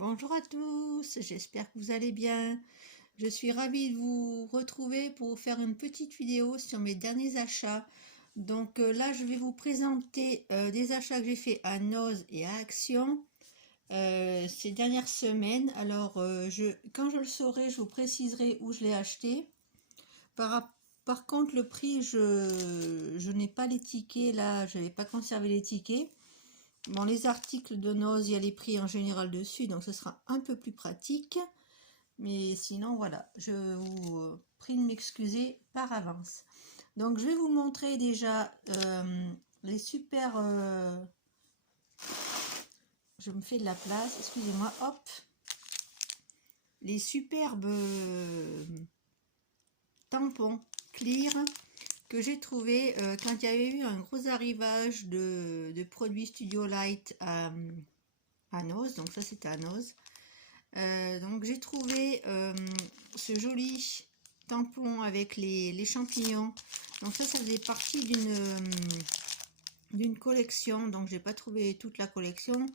Bonjour à tous, j'espère que vous allez bien. Je suis ravie de vous retrouver pour vous faire une petite vidéo sur mes derniers achats. Donc là, je vais vous présenter des achats que j'ai fait à Noz et à Action ces dernières semaines. Alors, quand je le saurai, je vous préciserai où je l'ai acheté. Par contre, le prix, je n'ai pas les tickets là, je n'avais pas conservé les tickets. Bon, les articles de Noz, il y a les prix en général dessus, donc ce sera un peu plus pratique. Mais sinon, voilà, je vous prie de m'excuser par avance. Donc, je vais vous montrer déjà les super... je me fais de la place, excusez-moi, hop. Les superbes tampons clear que j'ai trouvé quand il y avait eu un gros arrivage de produits Studio Light à Noz. Donc ça, c'était à Noz. Donc j'ai trouvé ce joli tampon avec les champignons. Donc ça faisait partie d'une collection. Donc j'ai pas trouvé toute la collection.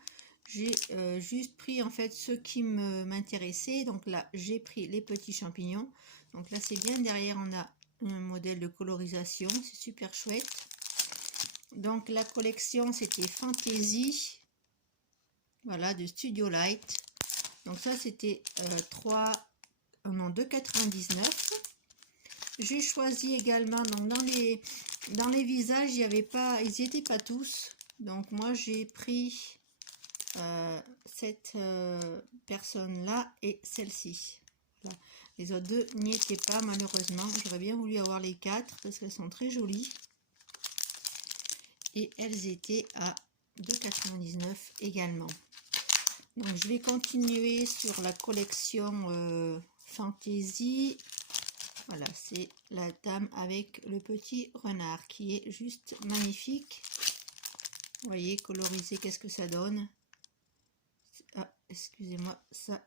J'ai juste pris en fait ceux qui m'intéressaient. Donc là j'ai pris les petits champignons. Donc là c'est bien, derrière on a un modèle de colorisation, c'est super chouette. Donc la collection c'était Fantasy, voilà, de Studio Light. Donc ça c'était 2,99. J'ai choisi également, donc dans les visages, il y avait pas, ils n'y étaient pas tous. Donc moi j'ai pris cette personne-là et celle-ci. Voilà. Les autres deux n'y étaient pas malheureusement. J'aurais bien voulu avoir les quatre parce qu'elles sont très jolies. Et elles étaient à 2,99 également. Donc je vais continuer sur la collection Fantasy. Voilà, c'est la dame avec le petit renard qui est juste magnifique. Vous voyez, colorisé, qu'est-ce que ça donne? Ah, excusez-moi, ça,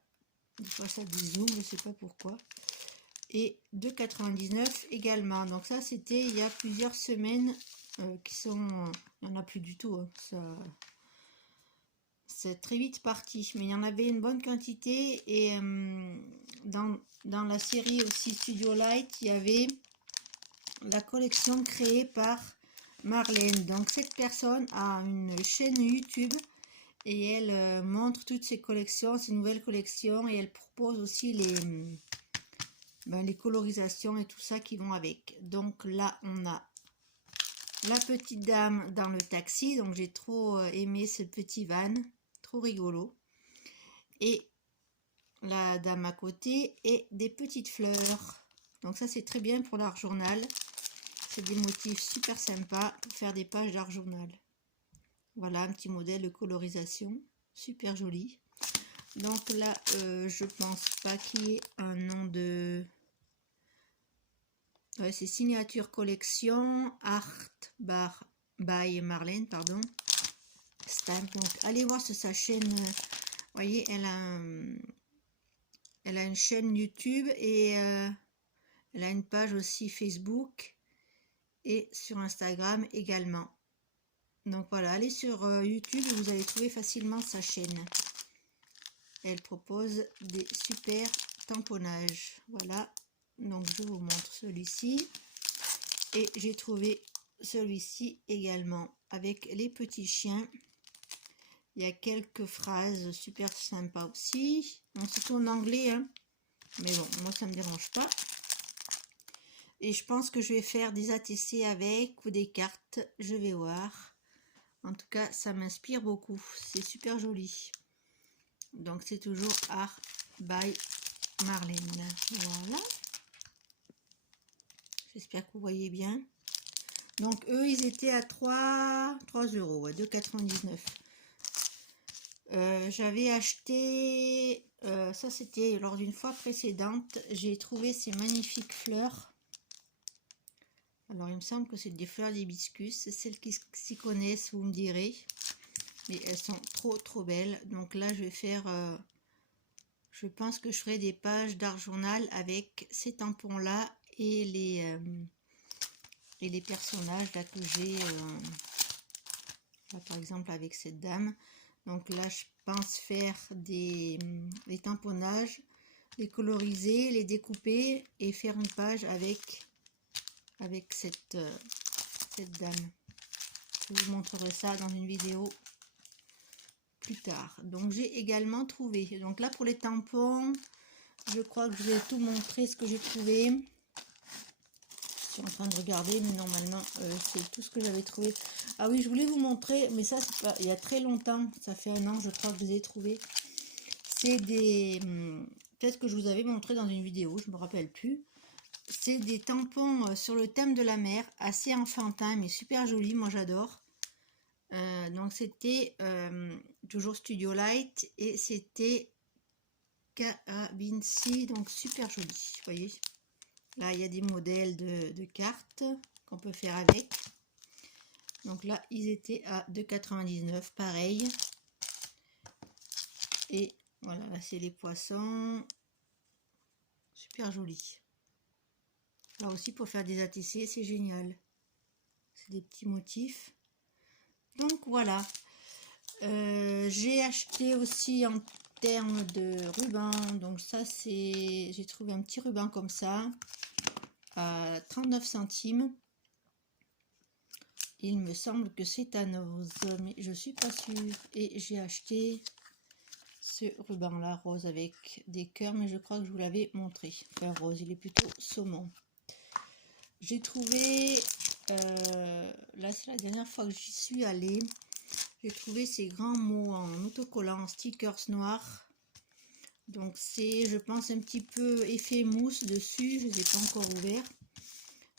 des fois ça dézoome, je ne sais pas pourquoi. Et 2,99 également. Donc ça, c'était il y a plusieurs semaines qui sont... Il n'y en a plus du tout, hein, ça... C'est très vite parti, mais il y en avait une bonne quantité. Et dans la série aussi Studio Light, il y avait la collection créée par Marlène. Donc cette personne a une chaîne YouTube et elle montre toutes ses collections, ses nouvelles collections, et elle propose aussi les colorisations et tout ça qui vont avec. Donc là on a la petite dame dans le taxi, donc j'ai trop aimé ce petit van, trop rigolo, et la dame à côté et des petites fleurs. Donc ça c'est très bien pour l'art journal, c'est des motifs super sympas pour faire des pages d'art journal. Voilà un petit modèle de colorisation super joli. Donc là je pense pas qu'il y ait un nom de... Ouais, c'est signature collection Art Bar by Marlène, pardon. Stamp. Donc allez voir sur sa chaîne. Vous voyez, elle a une chaîne YouTube et elle a une page aussi Facebook et sur Instagram également. Donc voilà, allez sur YouTube et vous allez trouver facilement sa chaîne. Elle propose des super tamponnages. Voilà, donc je vous montre celui-ci. Et j'ai trouvé celui-ci également avec les petits chiens. Il y a quelques phrases super sympas aussi. Bon, c'est tout en anglais, hein. Mais bon, moi ça me dérange pas. Et je pense que je vais faire des ATC avec ou des cartes, je vais voir. En tout cas, ça m'inspire beaucoup. C'est super joli. Donc c'est toujours Art by Marlène. Voilà. J'espère que vous voyez bien. Donc eux, ils étaient à 3 euros, ouais, 2,99. J'avais acheté, ça c'était lors d'une fois précédente, j'ai trouvé ces magnifiques fleurs. Alors il me semble que c'est des fleurs d'hibiscus, celles qui s'y connaissent vous me direz, mais elles sont trop belles. Donc là je vais faire, je pense que je ferai des pages d'art journal avec ces tampons là et les personnages là que j'ai, par exemple avec cette dame. Donc là, je pense faire des tamponnages, les coloriser, les découper et faire une page avec cette dame. Je vous montrerai ça dans une vidéo plus tard. Donc j'ai également trouvé, donc là pour les tampons, je crois que je vais tout montrer ce que j'ai trouvé. Je suis en train de regarder, mais normalement c'est tout ce que j'avais trouvé. Ah oui, je voulais vous montrer, mais ça c'est pas il y a très longtemps, ça fait un an je crois que je les ai trouvés. C'est des, peut-être que je vous avais montré dans une vidéo, je me rappelle plus. C'est des tampons sur le thème de la mer, assez enfantins mais super jolis, moi j'adore. Donc c'était toujours Studio Light et c'était Carabinci, donc super joli. Vous voyez, là il y a des modèles de cartes qu'on peut faire avec. Donc là ils étaient à 2,99 pareil. Et voilà, là c'est les poissons, super joli. Là aussi pour faire des ATC c'est génial, c'est des petits motifs. Donc voilà, j'ai acheté aussi en termes de ruban, donc ça c'est, j'ai trouvé un petit ruban comme ça à 39 centimes. Il me semble que c'est à Nose, mais je suis pas sûre. Et j'ai acheté ce ruban là rose avec des cœurs, mais je crois que je vous l'avais montré. Enfin rose, il est plutôt saumon. J'ai trouvé, là c'est la dernière fois que j'y suis allée, j'ai trouvé ces grands mots en autocollant, en stickers noirs. Donc c'est, je pense, un petit peu effet mousse dessus, je ne les ai pas encore ouverts.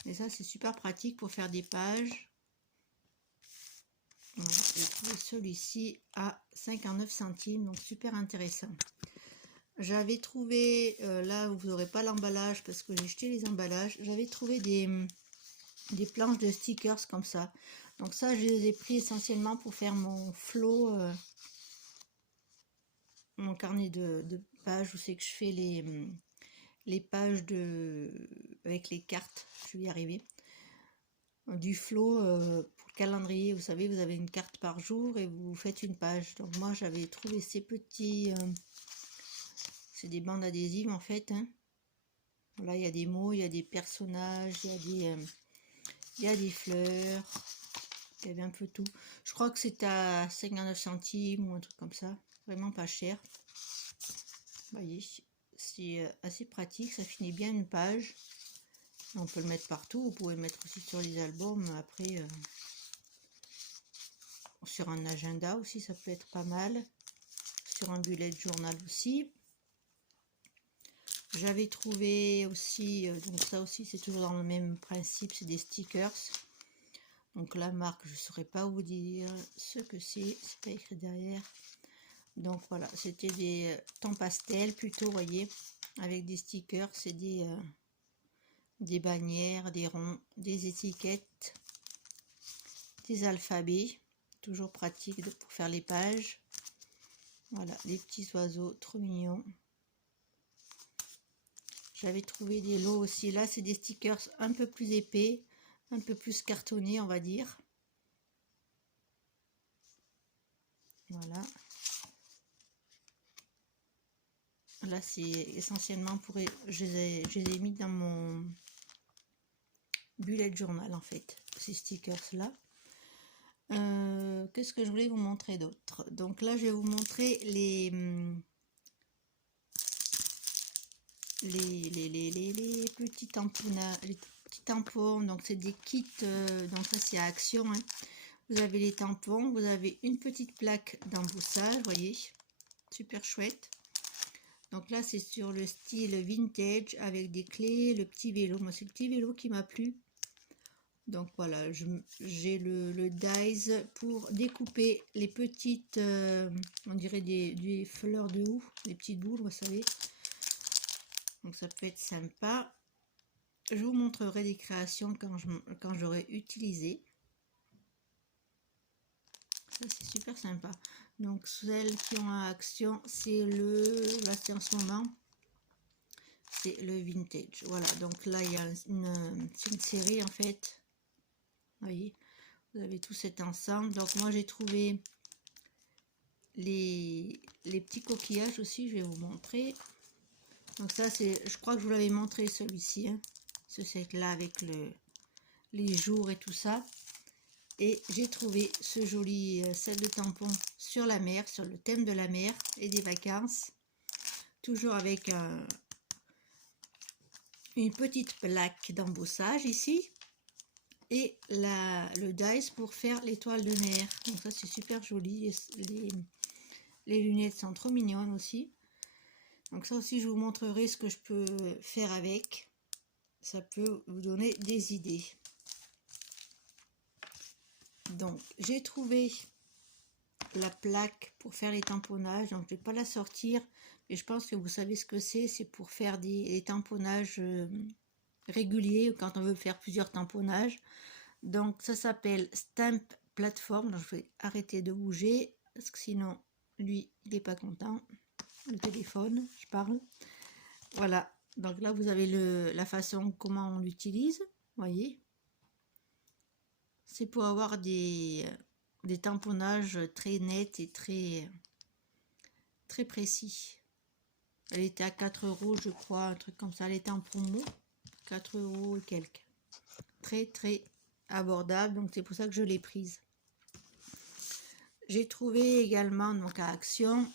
Mais ça c'est super pratique pour faire des pages. Voilà, j'ai trouvé celui-ci à 59 centimes, donc super intéressant. J'avais trouvé, là vous n'aurez pas l'emballage parce que j'ai jeté les emballages, j'avais trouvé des planches de stickers comme ça. Donc ça je les ai pris essentiellement pour faire mon flow, mon carnet de pages où c'est que je fais les pages avec les cartes, je vais y arriver, du flow pour le calendrier. Vous savez, vous avez une carte par jour et vous faites une page. Donc moi j'avais trouvé ces petits, c'est des bandes adhésives en fait, hein. Là il y a des mots, il y a des personnages, il y a des fleurs, il y avait un peu tout. Je crois que c'est à 59 centimes ou un truc comme ça, vraiment pas cher. Vous voyez, c'est assez pratique, ça finit bien une page. On peut le mettre partout, vous pouvez le mettre aussi sur les albums, après sur un agenda aussi, ça peut être pas mal. Sur un bullet journal aussi. J'avais trouvé aussi, donc ça aussi c'est toujours dans le même principe, c'est des stickers. Donc la marque, je ne saurais pas vous dire ce que c'est pas écrit derrière. Donc voilà, c'était des tons pastels plutôt, vous voyez, avec des stickers, c'est des bannières, des ronds, des étiquettes, des alphabets, toujours pratique pour faire les pages. Voilà, des petits oiseaux trop mignons. J'avais trouvé des lots aussi, là c'est des stickers un peu plus épais, un peu plus cartonnés on va dire. Voilà. Là c'est essentiellement pour, je les ai mis dans mon bullet journal en fait, ces stickers là. Qu'est-ce que je voulais vous montrer d'autre? Donc là je vais vous montrer les petits tampons, donc c'est des kits, donc ça c'est à Action, hein. Vous avez les tampons, vous avez une petite plaque d'embossage, vous voyez, super chouette. Donc là c'est sur le style vintage avec des clés, le petit vélo, moi c'est le petit vélo qui m'a plu. Donc voilà, j'ai le dies pour découper les petites, on dirait des fleurs de houx, des petites boules, vous savez. Donc ça peut être sympa. Je vous montrerai des créations quand j'aurai utilisé. Ça c'est super sympa. Donc celles qui ont à Action, c'est là c'est en ce moment, c'est le vintage. Voilà, donc là il y a une série en fait. Vous voyez, vous avez tout cet ensemble. Donc moi j'ai trouvé les petits coquillages aussi, je vais vous montrer. Donc ça, c'est, je crois que je vous l'avais montré celui-ci, hein, ce set là avec les jours et tout ça. Et j'ai trouvé ce joli set de tampons sur la mer, sur le thème de la mer et des vacances. Toujours avec une petite plaque d'embossage ici. Et le dice pour faire l'étoile de mer. Donc ça c'est super joli. Les lunettes sont trop mignonnes aussi. Donc ça aussi je vous montrerai ce que je peux faire avec. Ça peut vous donner des idées. Donc j'ai trouvé la plaque pour faire les tamponnages. Donc je ne vais pas la sortir. Mais je pense que vous savez ce que c'est. C'est pour faire des tamponnages réguliers quand on veut faire plusieurs tamponnages. Donc ça s'appelle Stamp Platform. Donc je vais arrêter de bouger parce que sinon lui il n'est pas content. Le téléphone, je parle. Voilà. Donc là vous avez la façon comment on l'utilise. Voyez. C'est pour avoir des tamponnages très nets et très précis. Elle était à 4 € je crois, un truc comme ça. Elle était en promo. 4 € et quelques. Très abordable, donc c'est pour ça que je l'ai prise. J'ai trouvé également donc à Action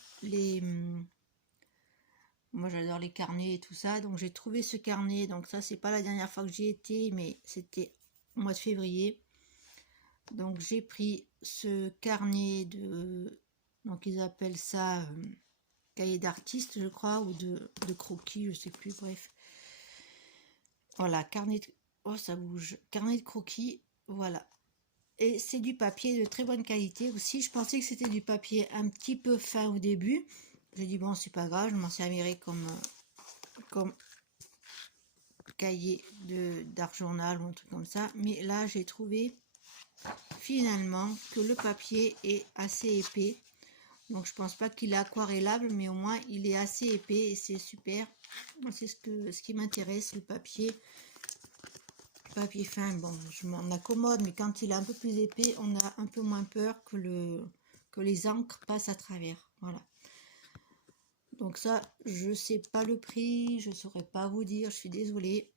moi j'adore les carnets et tout ça, donc j'ai trouvé ce carnet. Donc ça c'est pas la dernière fois que j'y étais, mais c'était au mois de février. Donc j'ai pris ce carnet donc ils appellent ça cahier d'artiste je crois, ou de croquis, je sais plus, bref. Voilà, carnet de... Oh ça bouge, carnet de croquis, voilà. Et c'est du papier de très bonne qualité aussi. Je pensais que c'était du papier un petit peu fin au début. J'ai dit bon c'est pas grave, je m'en servirai comme cahier d'art journal ou un truc comme ça. Mais là j'ai trouvé finalement que le papier est assez épais. Donc je pense pas qu'il est aquarellable, mais au moins il est assez épais et c'est super. C'est ce qui m'intéresse, le papier. Papier fin, bon, je m'en accommode, mais quand il est un peu plus épais, on a un peu moins peur que les encres passent à travers. Voilà. Donc ça, je sais pas le prix, je saurais pas vous dire, je suis désolée.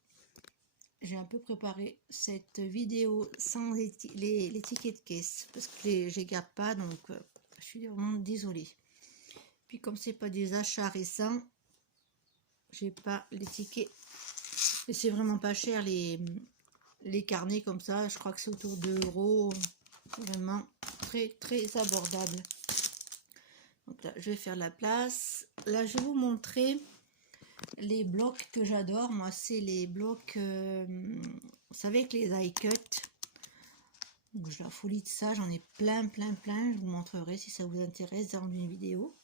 J'ai un peu préparé cette vidéo sans les tickets de caisse, parce que je les garde pas, donc je suis vraiment désolée. Puis comme c'est pas des achats récents, j'ai pas les tickets. Et c'est vraiment pas cher les carnets comme ça, je crois que c'est autour de 2 €, vraiment très abordable. Donc là je vais faire la place. Là je vais vous montrer les blocs que j'adore. Moi c'est les blocs vous savez, avec les die cut. Donc je la folie de ça, j'en ai plein, je vous montrerai si ça vous intéresse dans une vidéo.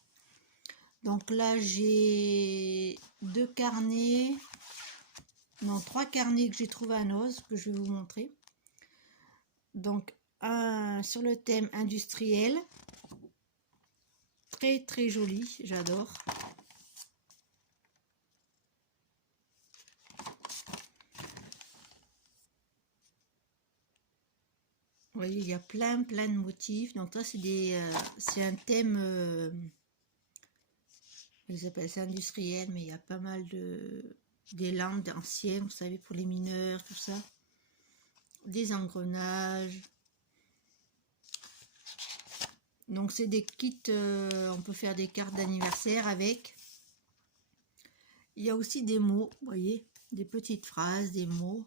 Donc là j'ai 2 carnets, non 3 carnets que j'ai trouvé à Noz, que je vais vous montrer. Donc un sur le thème industriel, très joli, j'adore. Vous voyez, il y a plein de motifs. Donc là c'est un thème ils appellent ça industriel, mais il y a pas mal des lampes anciennes, vous savez, pour les mineurs, tout ça. Des engrenages. Donc c'est des kits, on peut faire des cartes d'anniversaire avec. Il y a aussi des mots, vous voyez, des petites phrases, des mots.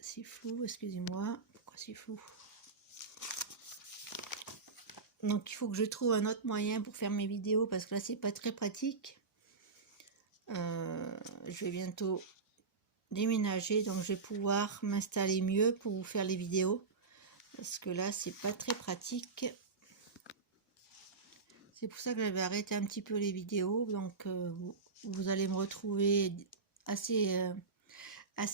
C'est flou, excusez-moi. Pourquoi c'est flou? Donc il faut que je trouve un autre moyen pour faire mes vidéos, parce que là c'est pas très pratique. Je vais bientôt déménager, donc je vais pouvoir m'installer mieux pour vous faire les vidéos, parce que là c'est pas très pratique. C'est pour ça que j'avais arrêté un petit peu les vidéos. Donc vous allez me retrouver assez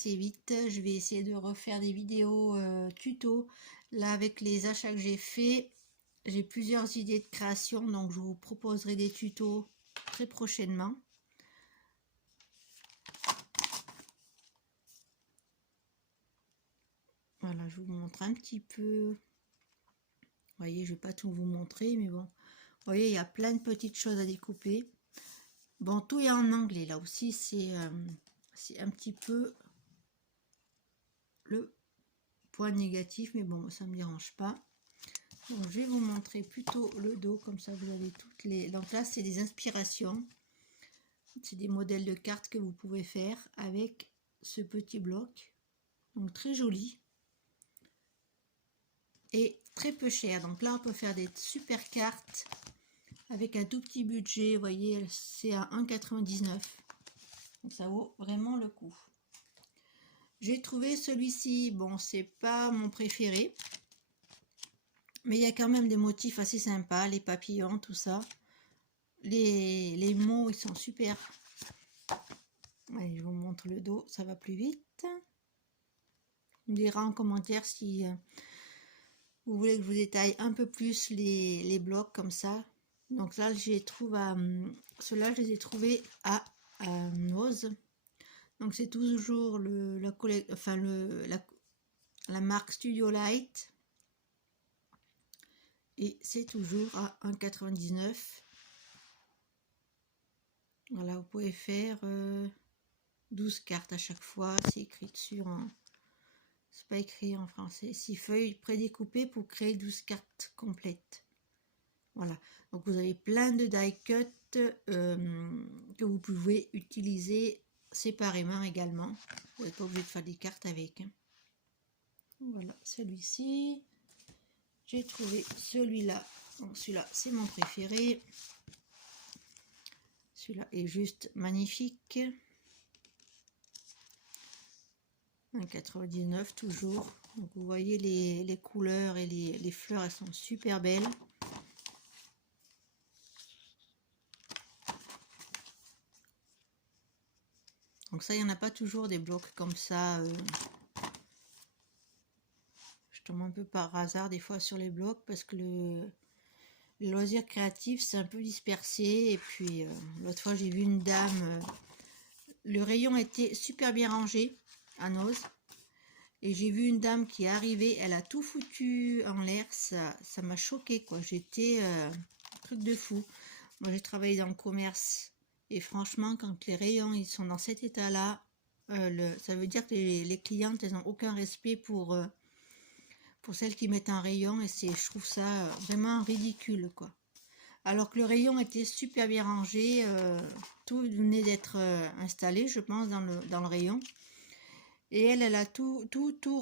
vite. Je vais essayer de refaire des vidéos tuto. Là avec les achats que j'ai fait, j'ai plusieurs idées de création, donc je vous proposerai des tutos très prochainement. Voilà, je vous montre un petit peu. voyez, je vais pas tout vous montrer, mais bon. Vous voyez, il y a plein de petites choses à découper. Bon, tout est en anglais, là aussi, c'est un petit peu le point négatif, mais bon, ça ne me dérange pas. Donc, je vais vous montrer plutôt le dos, comme ça vous avez toutes les... Donc là, c'est des inspirations. C'est des modèles de cartes que vous pouvez faire avec ce petit bloc. Donc, très joli. Et très peu cher. Donc là, on peut faire des super cartes avec un tout petit budget. Vous voyez, c'est à 1,99 €. Donc ça vaut vraiment le coup. J'ai trouvé celui-ci, bon, c'est pas mon préféré, mais il y a quand même des motifs assez sympas, les papillons, tout ça. Les mots, ils sont super. Allez, je vous montre le dos, ça va plus vite. Vous me direz en commentaire si vous voulez que je vous détaille un peu plus les blocs comme ça. Donc là, ceux-là, je les ai trouvés à Nose. Donc c'est toujours la marque Studio Light. Et c'est toujours à 1,99 €. Voilà, vous pouvez faire 12 cartes à chaque fois. C'est écrit dessus c'est pas écrit en français. 6 feuilles prédécoupées pour créer 12 cartes complètes. Voilà. Donc vous avez plein de die cut que vous pouvez utiliser séparément également. Vous n'êtes pas obligé de faire des cartes avec. Hein. Voilà, celui-ci. J'ai trouvé celui-là. Celui-là, c'est mon préféré. Celui-là est juste magnifique. 1,99 € toujours. Donc vous voyez les couleurs et les fleurs, elles sont super belles. Donc ça, il n'y en a pas toujours des blocs comme ça. Je tombe un peu par hasard des fois sur les blocs parce que le loisir créatif, c'est un peu dispersé. Et puis l'autre fois, j'ai vu une dame. Le rayon était super bien rangé à Nose. Et j'ai vu une dame qui est arrivée, elle a tout foutu en l'air. Ça m'a choqué, quoi. J'étais truc de fou. Moi, j'ai travaillé dans le commerce. Et franchement, quand les rayons ils sont dans cet état-là, ça veut dire que les clientes, elles n'ont aucun respect pour celles qui mettent un rayon. Et je trouve ça vraiment ridicule, quoi. Alors que le rayon était super bien rangé. Tout venait d'être installé, je pense, dans le rayon. Et elle a tout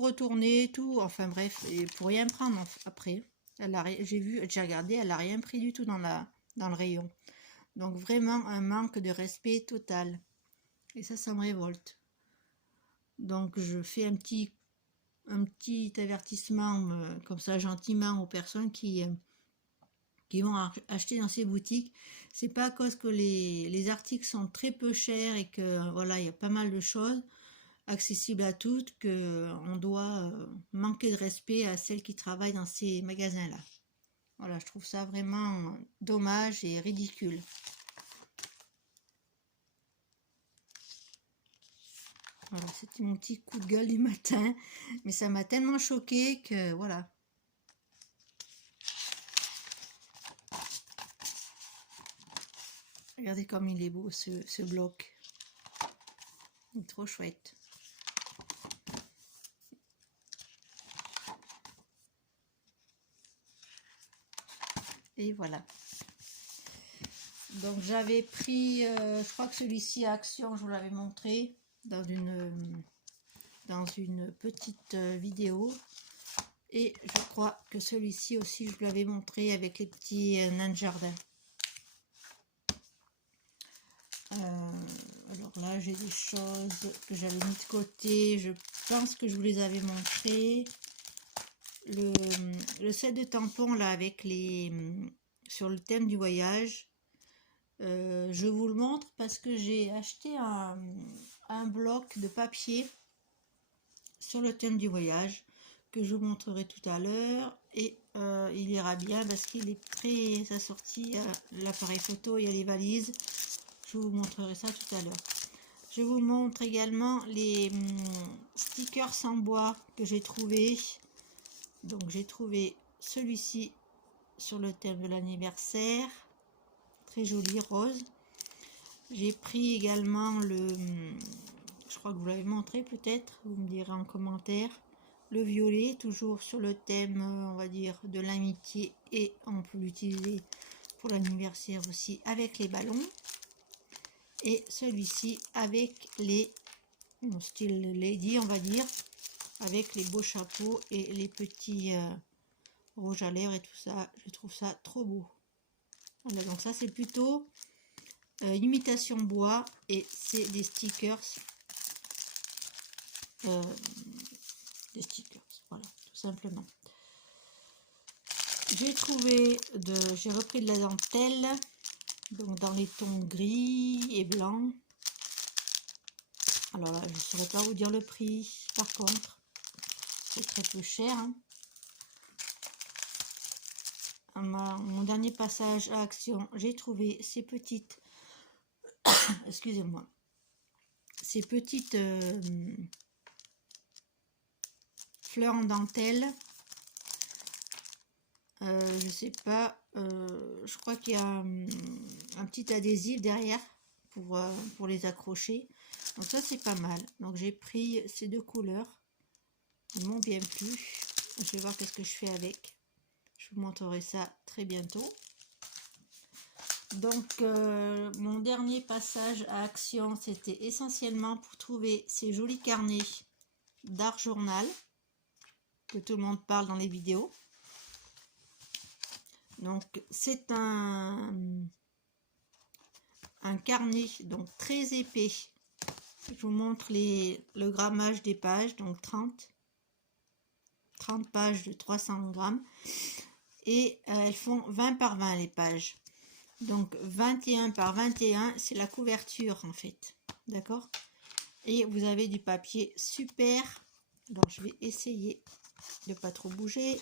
retourné, tout, enfin bref, et pour rien prendre après. J'ai regardé, elle n'a rien pris du tout dans le rayon. Donc vraiment un manque de respect total. Et ça me révolte. Donc je fais un petit avertissement comme ça gentiment aux personnes qui vont acheter dans ces boutiques. C'est pas à cause que les articles sont très peu chers et que voilà, il y a pas mal de choses accessibles à toutes qu'on doit manquer de respect à celles qui travaillent dans ces magasins-là. Voilà, je trouve ça vraiment dommage et ridicule. Voilà, c'était mon petit coup de gueule du matin, mais ça m'a tellement choqué que voilà. Regardez comme il est beau ce bloc. Il est trop chouette. Et voilà. Donc j'avais pris, je crois que celui-ci à Action, je vous l'avais montré dans une petite vidéo. Et je crois que celui-ci aussi, je vous l'avais montré avec les petits nains de jardin. Alors là, j'ai des choses que j'avais mis de côté. Je pense que je vous les avais montrées. Le set de tampons là avec sur le thème du voyage. Je vous le montre parce que j'ai acheté un bloc de papier sur le thème du voyage que je vous montrerai tout à l'heure et il ira bien parce qu'il est très assorti à l'appareil photo et à les valises. Je vous montrerai ça tout à l'heure. Je vous montre également les stickers en bois que j'ai trouvé. Donc j'ai trouvé celui-ci sur le thème de l'anniversaire. Très joli, rose. J'ai pris également je crois que vous l'avez montré peut-être, vous me direz en commentaire, le violet, toujours sur le thème, on va dire, de l'amitié, et on peut l'utiliser pour l'anniversaire aussi avec les ballons. Et celui-ci avec les style lady, on va dire, avec les beaux chapeaux et les petits rouges à lèvres et tout ça. Je trouve ça trop beau. Voilà, donc ça c'est plutôt imitation bois, et c'est des stickers. Voilà, tout simplement. J'ai repris de la dentelle, donc dans les tons gris et blanc. Alors là, je ne saurais pas vous dire le prix, par contre, c'est très peu cher. Hein. Mon dernier passage à Action, j'ai trouvé ces petites, excusez-moi, ces petites fleurs en dentelle. Je sais pas, je crois qu'il y a un petit adhésif derrière pour les accrocher. Donc ça c'est pas mal. Donc j'ai pris ces deux couleurs, elles m'ont bien plu. Je vais voir qu'est-ce que je fais avec. Je vous montrerai ça très bientôt. Donc mon dernier passage à Action, c'était essentiellement pour trouver ces jolis carnets d'art journal que tout le monde parle dans les vidéos. Donc c'est un carnet donc très épais. Je vous montre le grammage des pages, donc 30 pages de 300 grammes, et elles font 20 par 20 les pages. Donc 21 par 21, c'est la couverture en fait, d'accord? Et vous avez du papier super. Donc je vais essayer de pas trop bouger.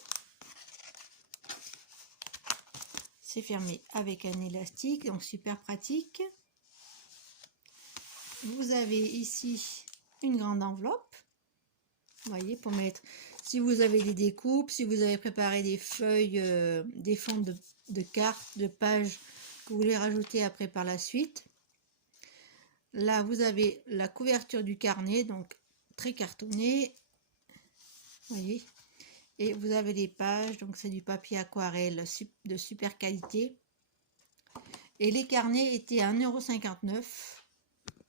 C'est fermé avec un élastique, donc super pratique. Vous avez ici une grande enveloppe, vous voyez, pour mettre, si vous avez des découpes, si vous avez préparé des feuilles, des fonds de cartes, de pages que vous voulez rajouter après par la suite. Là, vous avez la couverture du carnet, donc très cartonné, vous voyez. Et vous avez les pages, donc c'est du papier aquarelle de super qualité. Et les carnets étaient à 1,59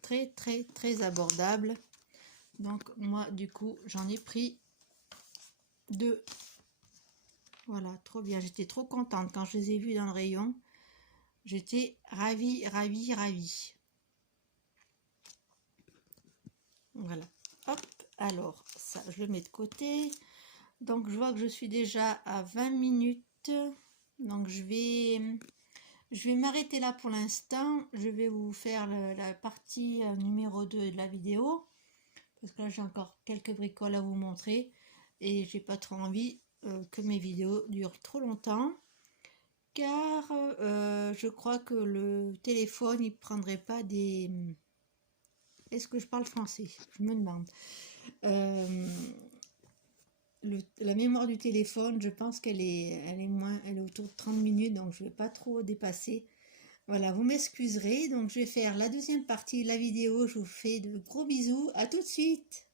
€. Très abordable. Donc moi du coup j'en ai pris 2. Voilà, trop bien. J'étais trop contente quand je les ai vus dans le rayon. J'étais ravie. Voilà. Hop, alors ça je le mets de côté. Donc je vois que je suis déjà à 20 minutes. Donc je vais m'arrêter là pour l'instant. Je vais vous faire la partie numéro 2 de la vidéo. Parce que là j'ai encore quelques bricoles à vous montrer. Et j'ai pas trop envie que mes vidéos durent trop longtemps. Car je crois que le téléphone il prendrait pas des... Est-ce que je parle français? Je me demande. La mémoire du téléphone, je pense qu'elle est autour de 30 minutes, donc je ne vais pas trop dépasser. Voilà, vous m'excuserez, donc je vais faire la deuxième partie de la vidéo. Je vous fais de gros bisous, à tout de suite.